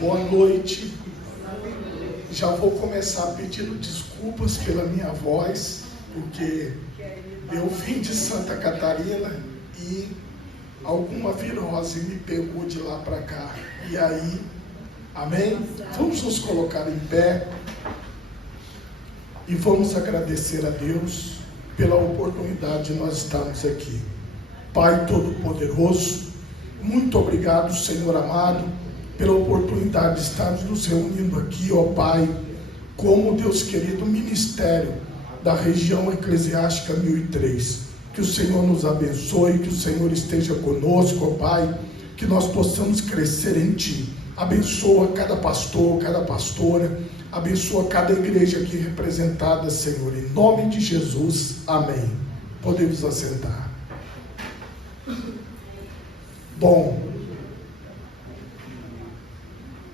Boa noite. Já vou começar pedindo desculpas pela minha voz, porque eu vim de Santa Catarina e alguma virose me pegou de lá para cá. E aí, amém? Vamos nos colocar em pé e vamos agradecer a Deus pela oportunidade de nós estarmos aqui. Pai Todo-Poderoso, muito obrigado, Senhor amado, pela oportunidade de estarmos nos reunindo aqui, ó Pai, como Deus querido ministério da região eclesiástica 1003. Que o Senhor nos abençoe, que o Senhor esteja conosco, ó Pai, que nós possamos crescer em Ti. Abençoa cada pastor, cada pastora, abençoa cada igreja aqui representada, Senhor, em nome de Jesus, amém. Podemos assentar. Bom,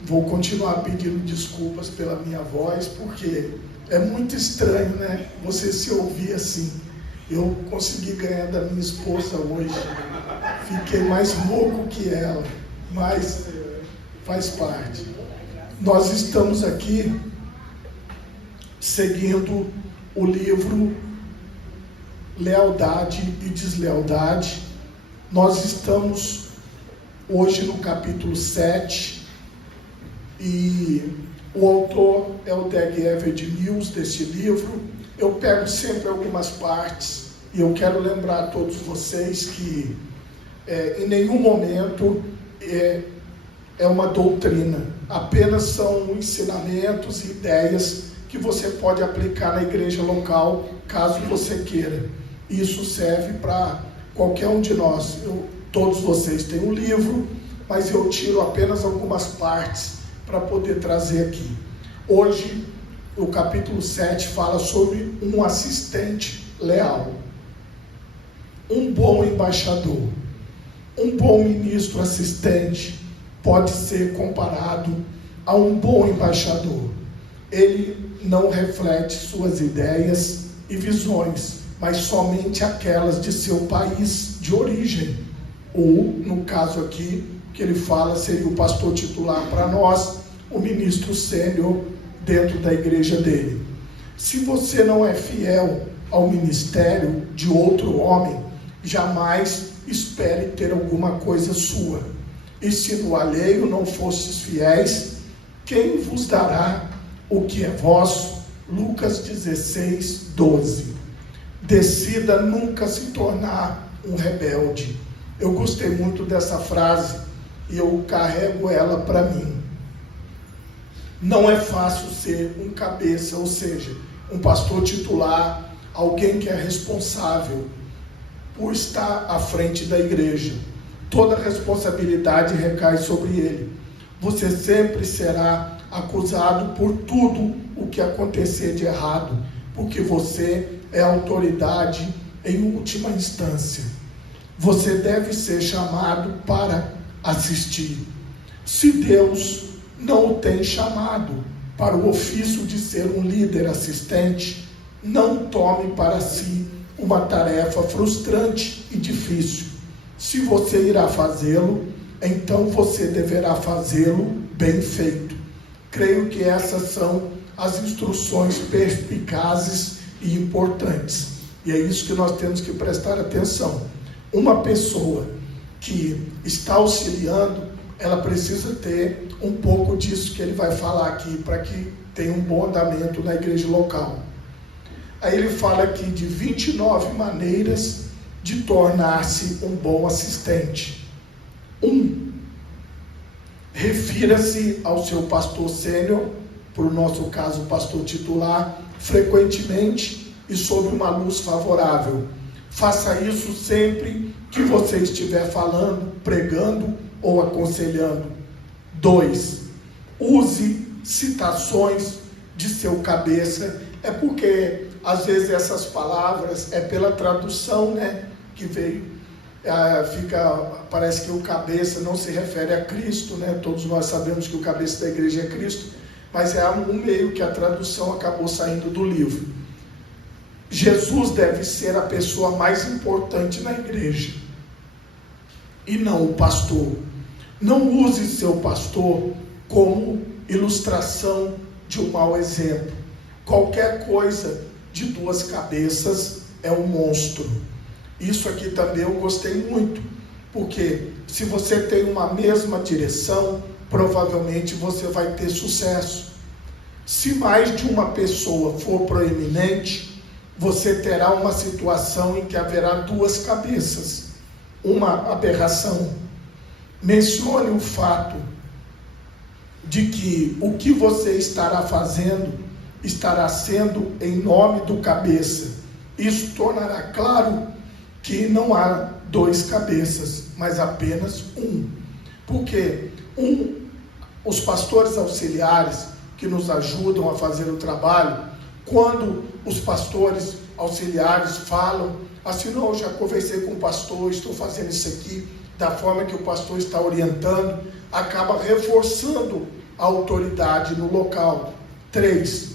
vou continuar pedindo desculpas pela minha voz, porque é muito estranho, né? Você se ouvir assim. Eu consegui ganhar da minha esposa hoje, fiquei mais louco que ela, mas faz parte. Nós estamos aqui seguindo o livro Lealdade e Deslealdade. Nós estamos hoje no capítulo 7 e o autor é o Dag Heward-Mills deste livro. Eu pego sempre algumas partes e eu quero lembrar a todos vocês que em nenhum momento é uma doutrina, apenas são ensinamentos e ideias que você pode aplicar na igreja local, caso você queira. Isso serve para qualquer um de nós. Todos vocês têm um livro, mas eu tiro apenas algumas partes para poder trazer aqui. Hoje, o capítulo 7 fala sobre um assistente leal, um bom embaixador, um bom ministro assistente pode ser comparado a um bom embaixador. Ele não reflete suas ideias e visões, mas somente aquelas de seu país de origem, ou, no caso aqui, que ele fala seria o pastor titular para nós, o ministro sênior dentro da igreja dele. Se você não é fiel ao ministério de outro homem, jamais espere ter alguma coisa sua. E se no alheio não fostes fiéis, quem vos dará o que é vosso? Lucas 16, 12. Decida nunca se tornar um rebelde. Eu gostei muito dessa frase e eu carrego ela para mim. Não é fácil ser um cabeça, ou seja, um pastor titular, alguém que é responsável por estar à frente da igreja. Toda a responsabilidade recai sobre ele. Você sempre será acusado por tudo o que acontecer de errado, porque você é autoridade em última instância. Você deve ser chamado para assistir. Se Deus não o tem chamado para o ofício de ser um líder assistente, não tome para si uma tarefa frustrante e difícil. Se você irá fazê-lo, então você deverá fazê-lo bem feito. Creio que essas são as instruções perspicazes e importantes. E é isso que nós temos que prestar atenção. Uma pessoa que está auxiliando, ela precisa ter um pouco disso que ele vai falar aqui, para que tenha um bom andamento na igreja local. Aí ele fala aqui de 29 maneiras de tornar-se um bom assistente. 1. Refira-se ao seu pastor sênior, por nosso caso, pastor titular, frequentemente e sob uma luz favorável. Faça isso sempre que você estiver falando, pregando ou aconselhando. 2. Use citações de seu cabeça. É porque, às vezes, essas palavras, é pela tradução, né, que veio. Parece que o cabeça não se refere a Cristo, né? Todos nós sabemos que o cabeça da igreja é Cristo, mas é um meio que a tradução acabou saindo do livro. Jesus deve ser a pessoa mais importante na igreja e não o pastor. Não use seu pastor como ilustração de um mau exemplo. Qualquer coisa de duas cabeças é um monstro. Isso aqui também eu gostei muito, porque se você tem uma mesma direção, provavelmente você vai ter sucesso. Se mais de uma pessoa for proeminente, você terá uma situação em que haverá duas cabeças, uma aberração. Mencione o fato de que o que você estará fazendo estará sendo em nome do cabeça. Isso tornará claro que não há dois cabeças, mas apenas um. Porque os pastores auxiliares que nos ajudam a fazer o trabalho, quando os pastores auxiliares falam assim, não, eu já conversei com o pastor, estou fazendo isso aqui, da forma que o pastor está orientando, acaba reforçando a autoridade no local. 3.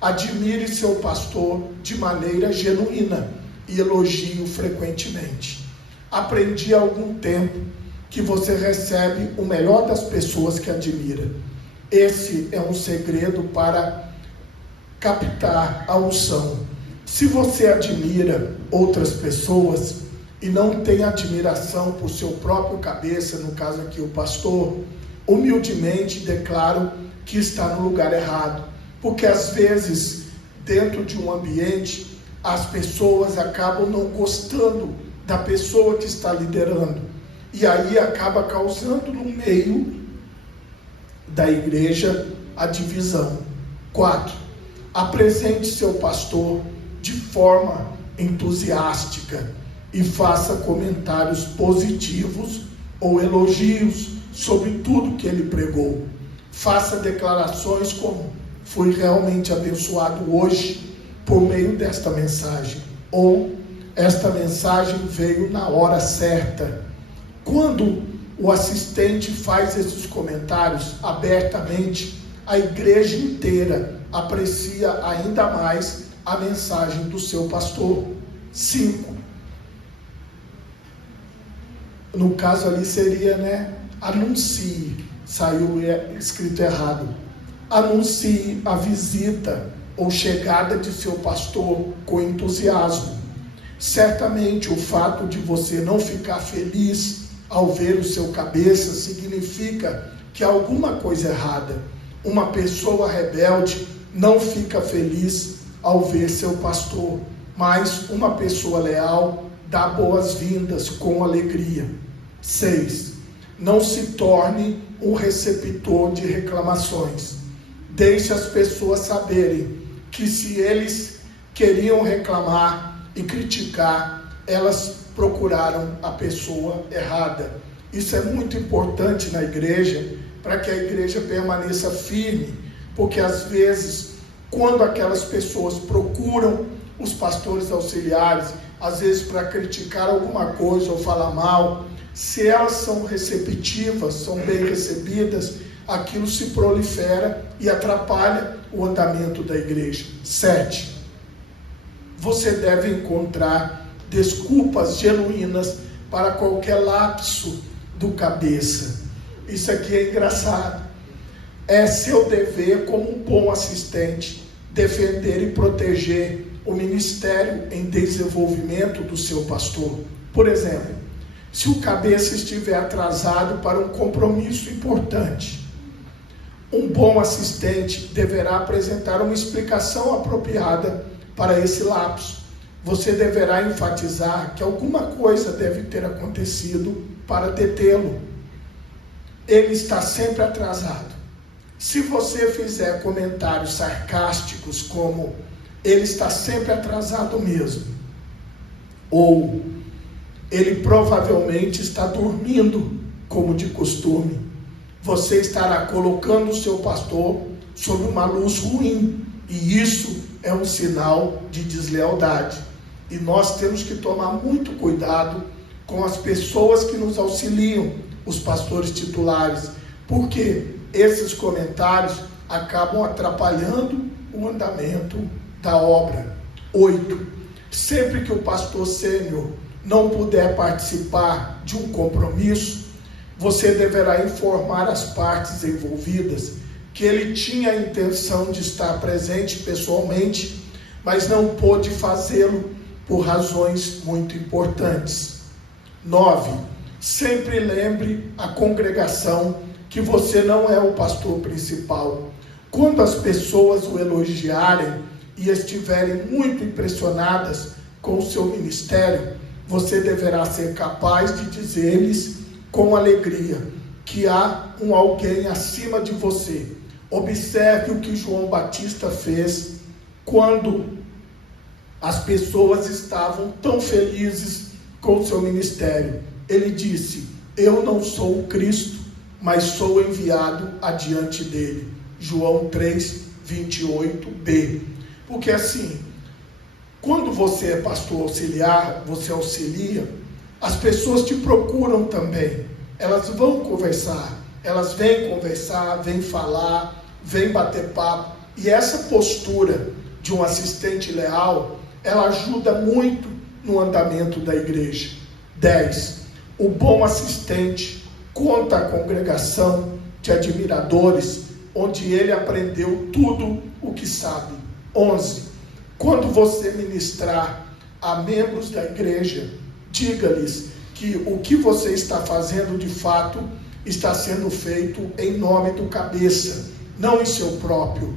Admire seu pastor de maneira genuína e elogie-o frequentemente. Aprendi há algum tempo que você recebe o melhor das pessoas que admira. Esse é um segredo para captar a unção. Se você admira outras pessoas e não tem admiração por seu próprio cabeça, no caso aqui o pastor, humildemente declaro que está no lugar errado. Porque às vezes, dentro de um ambiente, as pessoas acabam não gostando da pessoa que está liderando. E aí acaba causando no meio da igreja a divisão. 4. Apresente seu pastor de forma entusiástica e faça comentários positivos ou elogios sobre tudo que ele pregou. Faça declarações como: fui realmente abençoado hoje por meio desta mensagem, ou esta mensagem veio na hora certa. Quando o assistente faz esses comentários abertamente, a igreja inteira aprecia ainda mais a mensagem do seu pastor. 5. No caso ali seria, anuncie, saiu escrito errado. Anuncie a visita ou chegada de seu pastor com entusiasmo. Certamente o fato de você não ficar feliz ao ver o seu cabeça significa que há alguma coisa errada. Uma pessoa rebelde não fica feliz ao ver seu pastor, mas uma pessoa leal dá boas-vindas com alegria. 6. Não se torne um receptor de reclamações. Deixe as pessoas saberem que se eles queriam reclamar e criticar, elas procuraram a pessoa errada. Isso é muito importante na igreja, para que a igreja permaneça firme, porque às vezes, quando aquelas pessoas procuram os pastores auxiliares, às vezes para criticar alguma coisa ou falar mal, se elas são receptivas, são bem recebidas, aquilo se prolifera e atrapalha o andamento da igreja. 7. Você deve encontrar desculpas genuínas para qualquer lapso do cabeça. Isso aqui é engraçado. É seu dever, como um bom assistente, defender e proteger o ministério em desenvolvimento do seu pastor. Por exemplo, se o cabeça estiver atrasado para um compromisso importante, um bom assistente deverá apresentar uma explicação apropriada para esse lapso. Você deverá enfatizar que alguma coisa deve ter acontecido para detê-lo. Ele está sempre atrasado. Se você fizer comentários sarcásticos como ele está sempre atrasado mesmo, ou ele provavelmente está dormindo como de costume, você estará colocando o seu pastor sob uma luz ruim, e isso é um sinal de deslealdade. E nós temos que tomar muito cuidado com as pessoas que nos auxiliam, os pastores titulares, porque esses comentários acabam atrapalhando o andamento da obra. 8. Sempre que o pastor sênior não puder participar de um compromisso, você deverá informar as partes envolvidas que ele tinha a intenção de estar presente pessoalmente, mas não pôde fazê-lo por razões muito importantes. 9. Sempre lembre a congregação que você não é o pastor principal. Quando as pessoas o elogiarem e estiverem muito impressionadas com o seu ministério, você deverá ser capaz de dizer-lhes com alegria que há um alguém acima de você. Observe o que João Batista fez quando as pessoas estavam tão felizes com o seu ministério. Ele disse: eu não sou o Cristo, mas sou enviado adiante dele. João 3, 28b. Porque assim, quando você é pastor auxiliar, você auxilia, as pessoas te procuram também. Elas vão conversar, elas vêm conversar, vêm falar, vêm bater papo. E essa postura de um assistente leal, ela ajuda muito no andamento da igreja. 10. O bom assistente conta a congregação de admiradores, onde ele aprendeu tudo o que sabe. 11. Quando você ministrar a membros da igreja, diga-lhes que o que você está fazendo de fato está sendo feito em nome do cabeça, não em seu próprio.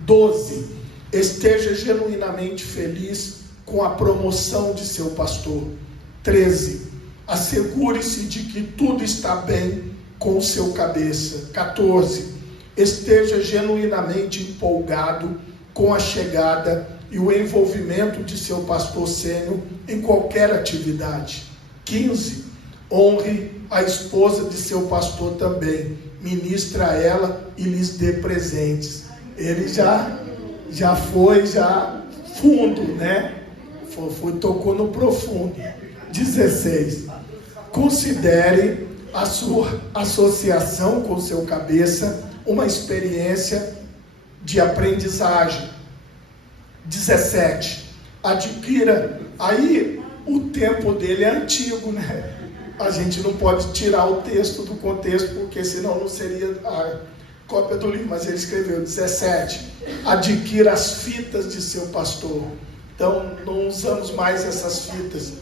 12. Esteja genuinamente feliz com a promoção de seu pastor. 13. Assegure-se de que tudo está bem com o seu cabeça. 14. Esteja genuinamente empolgado com a chegada e o envolvimento de seu pastor sênior em qualquer atividade. 15. Honre a esposa de seu pastor também. Ministra a ela e lhes dê presentes. Ele já foi fundo, né? Tocou no profundo. 16. Considere a sua associação com seu cabeça uma experiência de aprendizagem. 17. Adquira. Aí o tempo dele é antigo, né? A gente não pode tirar o texto do contexto, porque senão não seria a cópia do livro, mas ele escreveu. 17. Adquira as fitas de seu pastor. Então, não usamos mais essas fitas.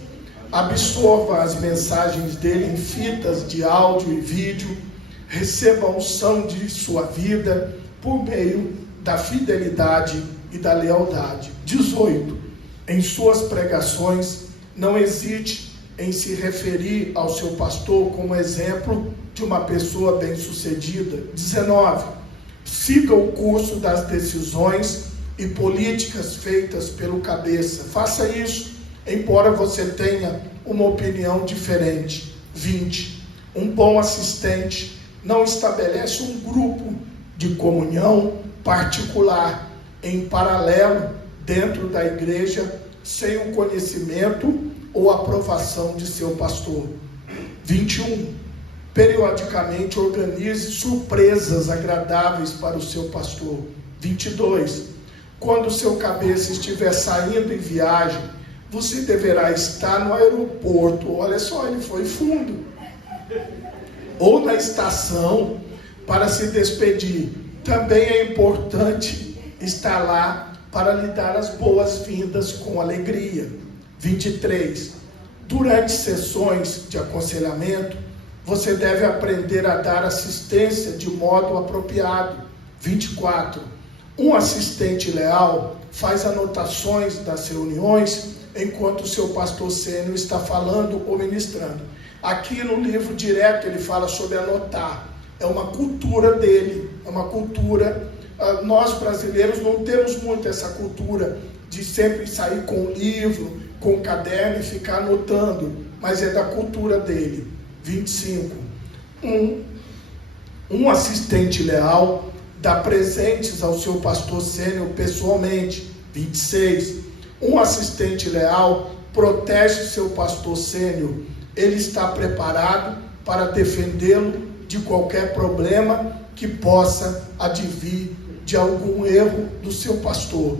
Absorva as mensagens dele em fitas de áudio e vídeo. Receba a unção de sua vida por meio da fidelidade e da lealdade. 18. Em suas pregações, não hesite em se referir ao seu pastor como exemplo de uma pessoa bem-sucedida. 19. Siga o curso das decisões e políticas feitas pelo cabeça. Faça isso, embora você tenha uma opinião diferente. 20. Um bom assistente não estabelece um grupo de comunhão particular em paralelo dentro da igreja sem o conhecimento ou aprovação de seu pastor. 21. Periodicamente organize surpresas agradáveis para o seu pastor. 22. Quando o seu cabeça estiver saindo em viagem, você deverá estar no aeroporto. Olha só, ele foi fundo. Ou na estação para se despedir. Também é importante estar lá para lhe dar as boas-vindas com alegria. 23. Durante sessões de aconselhamento, você deve aprender a dar assistência de modo apropriado. 24. Um assistente leal faz anotações das reuniões enquanto o seu pastor sênior está falando ou ministrando. Aqui no livro direto ele fala sobre anotar. É uma cultura dele, é uma cultura. Nós brasileiros não temos muito essa cultura de sempre sair com um livro, com um caderno e ficar anotando, mas é da cultura dele. 25. Um assistente leal dá presentes ao seu pastor sênior pessoalmente. 26. Um assistente leal protege seu pastor sênior. Ele está preparado para defendê-lo de qualquer problema que possa advir de algum erro do seu pastor.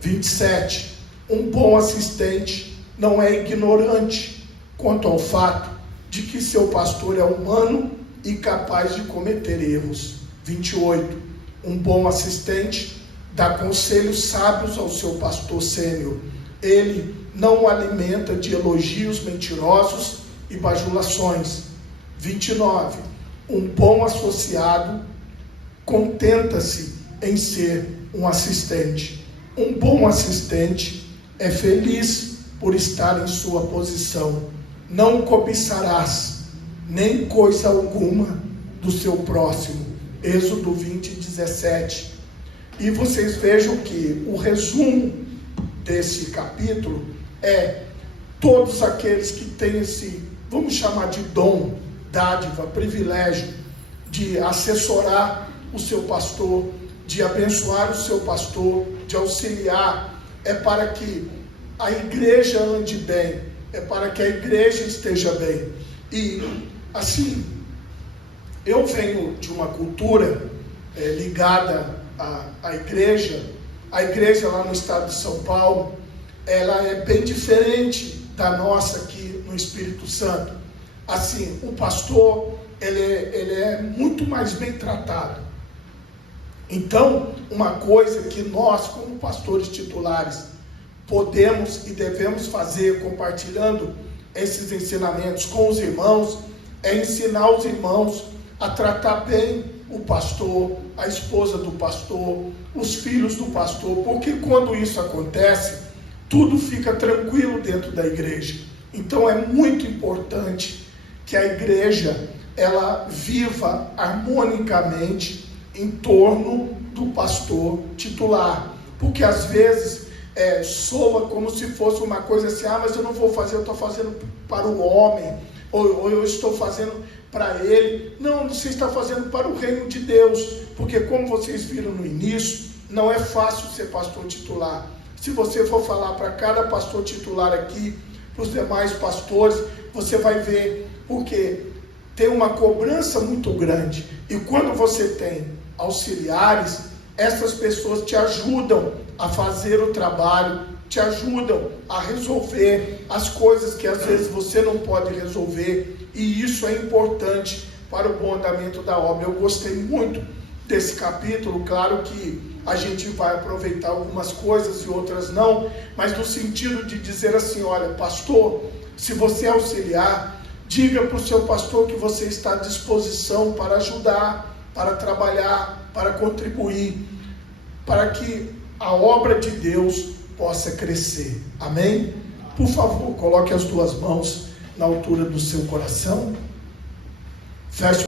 27. Um bom assistente não é ignorante quanto ao fato de que seu pastor é humano e capaz de cometer erros. 28. Um bom assistente dá conselhos sábios ao seu pastor sênior. Ele não o alimenta de elogios mentirosos e bajulações. 29. Um bom associado contenta-se em ser um assistente. Um bom assistente é feliz por estar em sua posição. Não cobiçarás nem coisa alguma do seu próximo. Êxodo 20:17. E vocês vejam que o resumo desse capítulo é todos aqueles que têm esse, vamos chamar de dom, dádiva, privilégio de assessorar o seu pastor, de abençoar o seu pastor, de auxiliar, é para que a igreja ande bem, é para que a igreja esteja bem. E assim, eu venho de uma cultura ligada à igreja. A igreja lá no estado de São Paulo, ela é bem diferente da nossa aqui no Espírito Santo. Assim, o pastor, ele é muito mais bem tratado. Então, uma coisa que nós, como pastores titulares, podemos e devemos fazer, compartilhando esses ensinamentos com os irmãos, é ensinar os irmãos a tratar bem o pastor, a esposa do pastor, os filhos do pastor, porque quando isso acontece, tudo fica tranquilo dentro da igreja. Então é muito importante que a igreja, ela viva harmonicamente em torno do pastor titular, porque às vezes soa como se fosse uma coisa assim, mas eu não vou fazer, eu estou fazendo para o homem, ou eu estou fazendo para ele. Não, você está fazendo para o reino de Deus, porque como vocês viram no início, não é fácil ser pastor titular. Se você for falar para cada pastor titular aqui, para os demais pastores, você vai ver, porque tem uma cobrança muito grande, e quando você tem auxiliares, essas pessoas te ajudam a fazer o trabalho, te ajudam a resolver as coisas que às vezes você não pode resolver, e isso é importante para o bom andamento da obra. Eu gostei muito desse capítulo. Claro que a gente vai aproveitar algumas coisas e outras não, mas no sentido de dizer assim, olha, pastor, se você é auxiliar, diga para o seu pastor que você está à disposição para ajudar, para trabalhar, para contribuir, para que a obra de Deus possa crescer. Amém? Por favor, coloque as duas mãos na altura do seu coração. Feche